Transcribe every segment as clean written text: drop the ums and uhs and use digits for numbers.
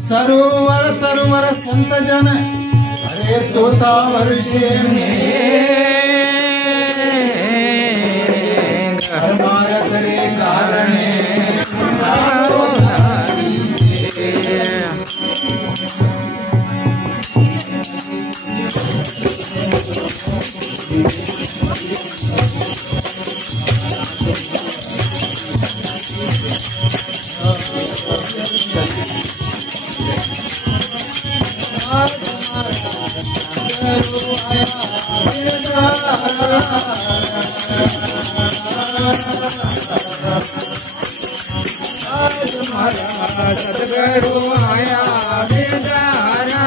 सरोवर तरोवर संत जन अरे चौथा वर्षे में भारत रे कारणे सदगुरु आया बेचारा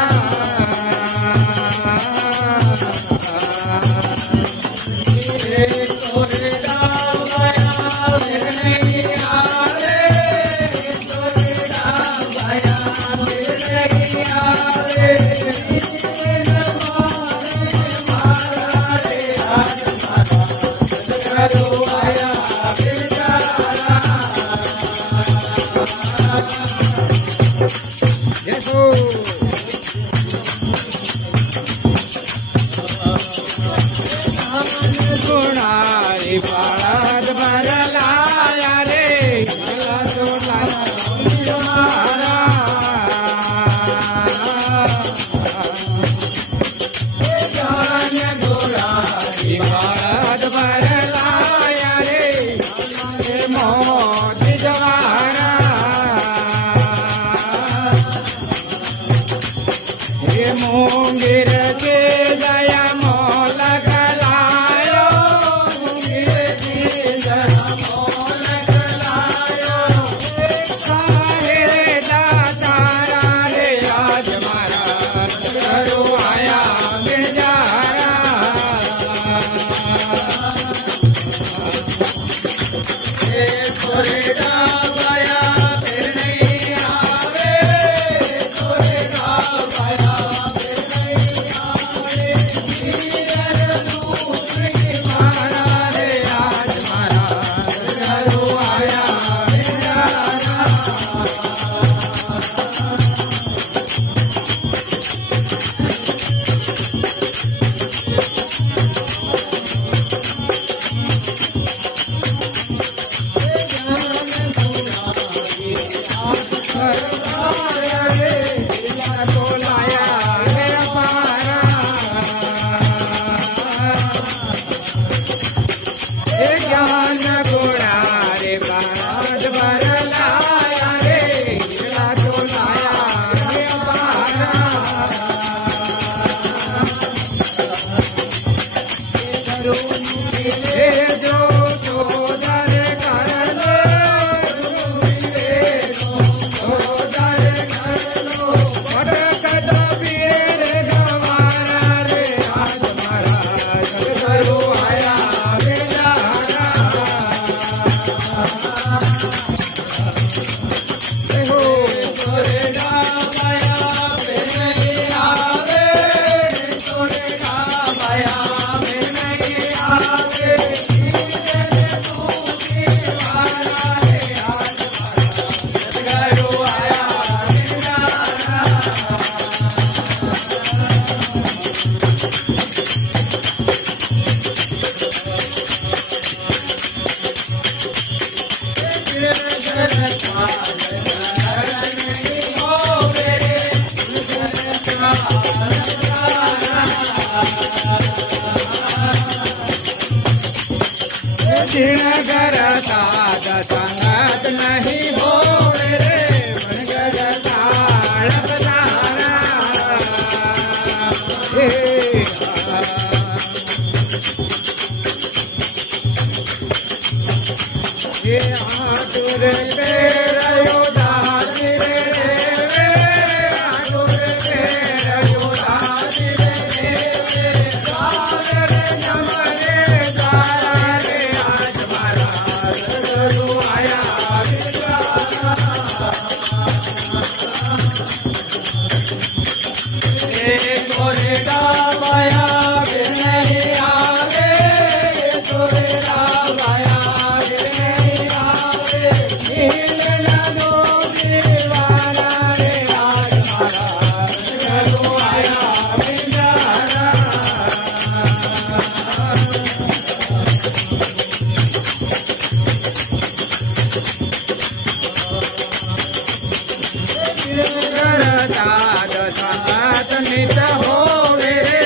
प्रसाद संगत नित होवे रे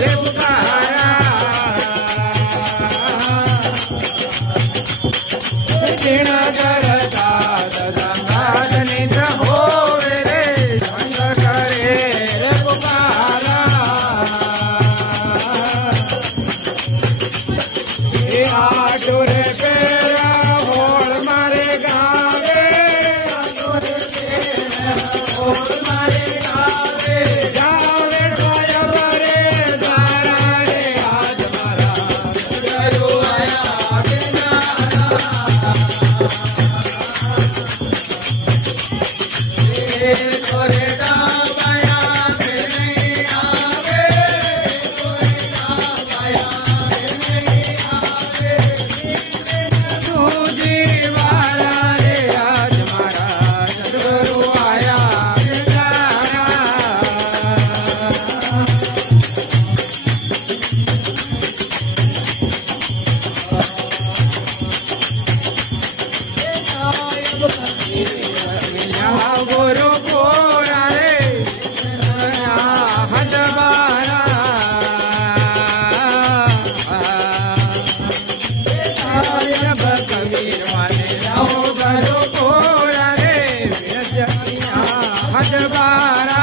रे पुकारा बिन जल दाद संगत नित होवे रे संग करे रे पुकारा आटुर पेरा होल मारे गावे होल मारे गावे गावे पाया मारे दारा रे आज मारा करो आया तोरे डाबाया नहीं आवे तोरे डाबाया नहीं आवे तुझी वाला रे आज मारा सदगुरु आया बेचारा गुरु पूरा रे हजबारा कबीर वाले रहो गुरु पूरा रे हजबारा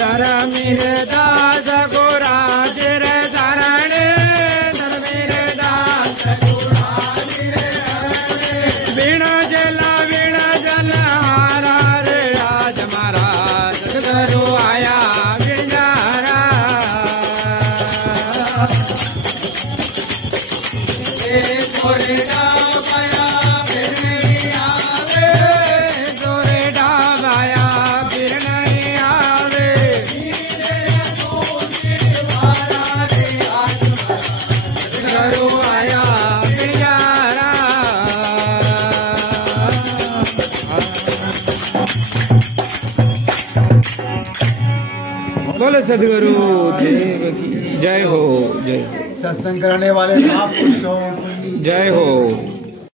दर मेरे दास गोरा तेरे धरण दर मेरे दास बिन जल हारा रे आज मारा सदगुरु आया बिचारा तोरे डाबाया फिर नहीं आवे तोरे डाबाया फिर नहीं आवे सदगुरु आया बिचारा बोले सदगुरु देव की जय हो जय हो सत्संग करने वाले आप पुरुषों की जय हो।